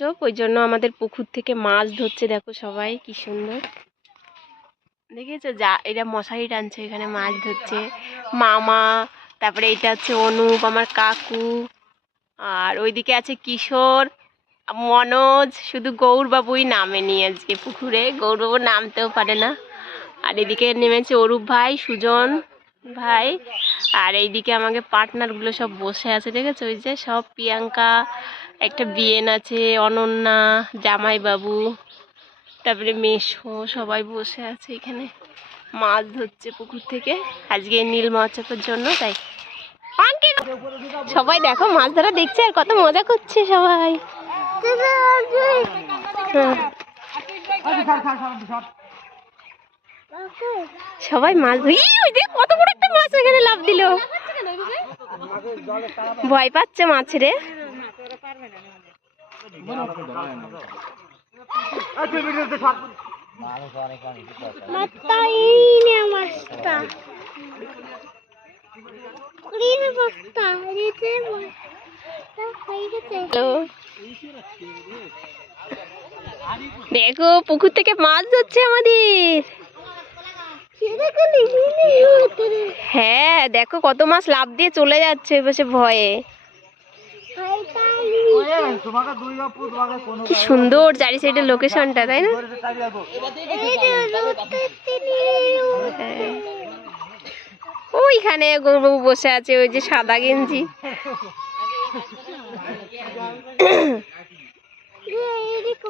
উৎসব, ওই জন্য আমাদের পুকুর থেকে মাছ ধরছে। দেখো সবাই কি সুন্দর দেখেছো, যা এরা মশারি টানছে, এখানে মাছ ধরছে মামা, তারপরে এটা হচ্ছে অনুপ আমার কাকু, আর ওইদিকে আছে কিশোর, মনোজ। শুধু গৌরবাবুই নামেনি আজকে পুকুরে, গৌরবাবু নামতেও পারে না। আর এদিকে নেমেছে অরূপ ভাই, সুজন ভাই, আর এইদিকে আমাকে পার্টনারগুলো সব বসে আছে দেখেছো, ওই যে সব প্রিয়াঙ্কা, একটা বিয়েন আছে, অনন্যা, জামাইবাবু, তারপরে মেশো, সবাই বসে আছে এখানে মাছ ধরছে পুকুর থেকে আজকে নীল মহোৎসবের জন্য। তাই সবাই দেখো মাছ ধরা দেখছে আর কত মজা করছে সবাই। সবাই মাছ ধরি, ওই দেখ কত বড় একটা মাছ এখানে লাফ দিল, ভয় পাচ্ছে মাছ রে। দেখো পুকুর থেকে মাছ ধরছে আমাদের। হ্যাঁ দেখো কত মাছ লাফ দিয়ে চলে যাচ্ছে বসে ভয়ে। কি সুন্দর চারি সাইডের লোকেশনটা, তাই না? ওইখানে গৌরবাবু বসে আছে, ওই যে সাদা গেঞ্জি।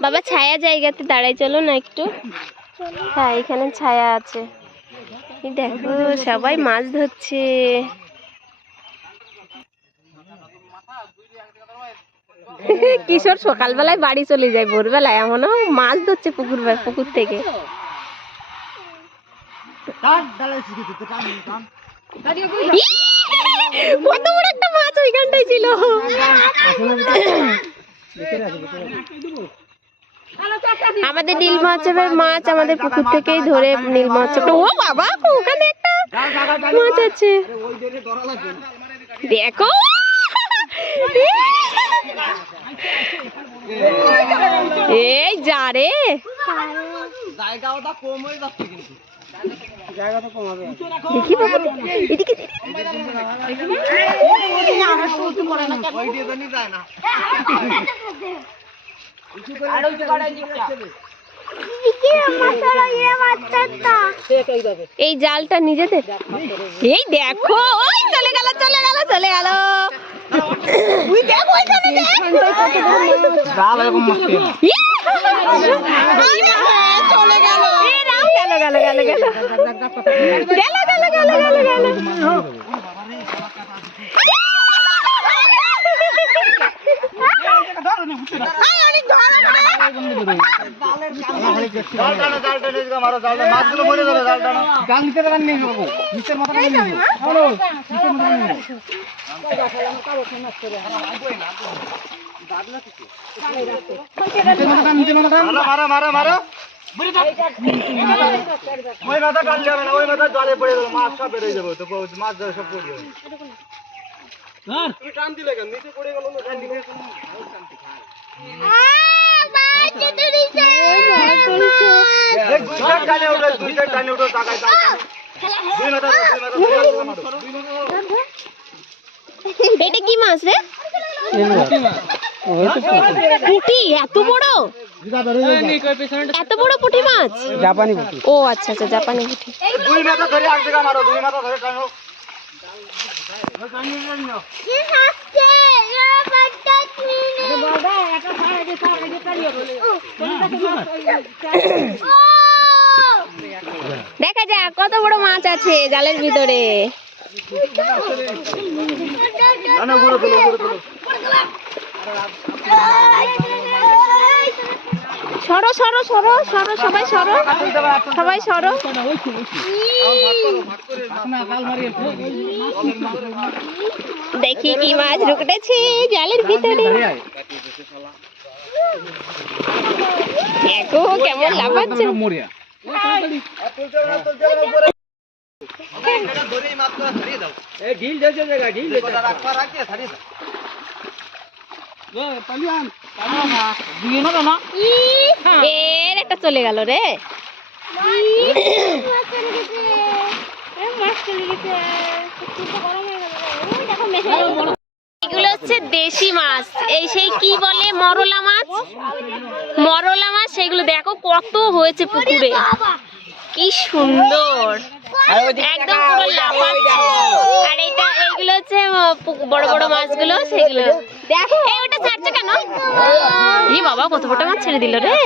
বাবা ছায়া জায়গাতে দাঁড়াই, চলো না একটু। হ্যাঁ এখানে ছায়া আছে। দেখো সবাই মাছ ধরছে। কিশোর সকালবেলায় বাড়ি চলে যায়, ভোরবেলায় এমনও মাছ ধরছে পুকুর থেকে। কত বড় একটা মাছ ওইখানটাই ছিল। আমাদের নীল মহোৎসবের মাছ আমাদের পুকুর থেকেই ধরে নীল মহোৎসবটা। ও বাবা ওখানে একটা মাছ আছে দেখো। এই যা রে, জায়গাটা কম হয়ে যাচ্ছে কিন্তু জায়গাটা কম হবে। দেখি বাবা এদিকে আমার শুধু করে না কেন, ওই দিয়ে জানি যায় না। আর ওই কড়াই দিকটা দিকে মশলা ইয়ে বাচ্চাটা সেটাই দেবে। এই জালটা নিজেদের। এই দেখো ওই চলে গেল চলে গেল চলে গেল। ওই দেখো ওইখানে দেখ জাল এরকম মারতে চলে গেল। এই রাম গেল গেল গেল গেল গেল গেল গেল গেল গেল। এটা কি মাছ রে? পুঁটি এত বড়, এত বড় পুঁটি মাছ? জাপানি পুঁটি। ও আচ্ছা আচ্ছা জাপানি পুঁটি। দুই মাথা ধরে এক জায়গা মারো, দুই মাথা ধরে টানো। দেখা যাক কত বড় মাছ আছে জালের ভিতরে। সরো সরো সরো সরো সবাই সরো, সবাই সরো। দেখি কি মাছ ঢুকেছে জালের ভিতরে। দেখো কেমন লাফাচ্ছে। এর একটা চলে গেল রে। এগুলো হচ্ছে দেশি মাছ, এই সেই কি বলে মরলা মাছ, মরলা মাছ। সেগুলো দেখো কত হয়েছে পুকুরে, কি সুন্দর, একদম পুরো লাফাচ্ছে। আর এটা এইগুলো হচ্ছে বড় বড় মাছগুলো, সেগুলো দেখো। এই ওটা ছাড়ছে কেন? এই বাবা কত বড় মাছ ছেড়ে দিল রে।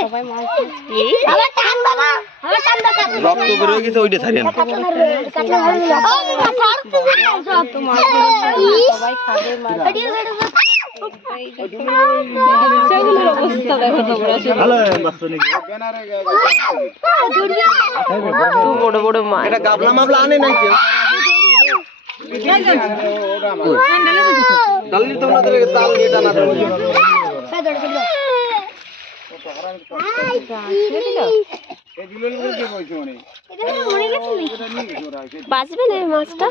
রক্ত বের হয়ে গেছে, ওইটা ছাড়িয়ে না। বড় বড় মাছ, এটা গাবলা মাবলা আনে নাই কেউ। ডালনি তো আমাদের তাল দিয়ে টানা ধরে। বাঁচবে না এই মাছটা?